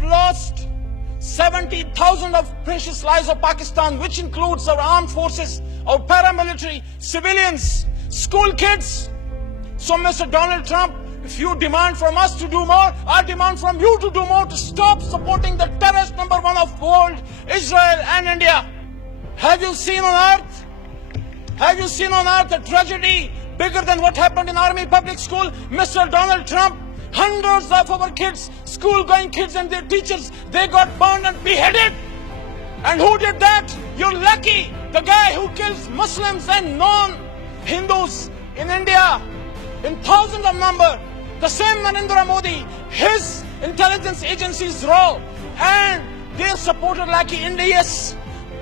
have lost 70,000 of precious lives of Pakistan, which includes our armed forces, our paramilitary, civilians, school kids. So, Mr. Donald Trump, if you demand from us to do more, I demand from you to do more to stop supporting the terrorist number one of the world, Israel and India. Have you seen on earth? Have you seen on earth a tragedy bigger than what happened in Army Public School? Mr. Donald Trump, hundreds of our kids, school-going kids and their teachers, they got burned and beheaded. And who did that? You're lucky. The guy who kills Muslims and non-Hindus in India in thousands of number. The same Narendra Modi, his intelligence agencies raw, and they supported like Indians.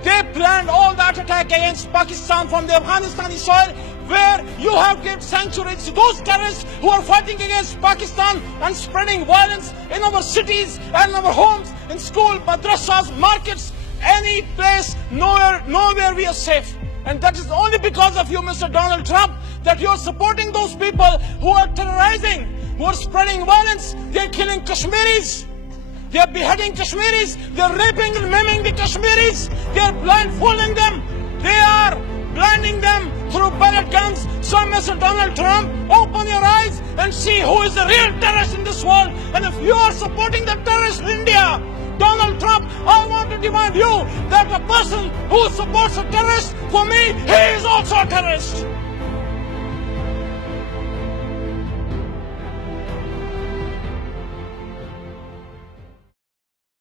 They planned all that attack against Pakistan from the Afghanistani soil, where you have given sanctuary to those terrorists who are fighting against Pakistan and spreading violence in our cities and our homes, in school, madrasas, markets, any place, nowhere we are safe. And that is only because of you, Mr. Donald Trump, that you are supporting those people who are terrorizing, who are spreading violence. They are killing Kashmiris. They are beheading Kashmiris. They are raping and maiming the Kashmiris. They are blindfolding them. They are blinding them through pellet guns. So, Mr. Donald Trump, open your eyes and see who is the real terrorist in this world. And if you are supporting the terrorist in India, Donald Trump, I want to demand you that a person who supports a terrorist, for me, he is also a terrorist.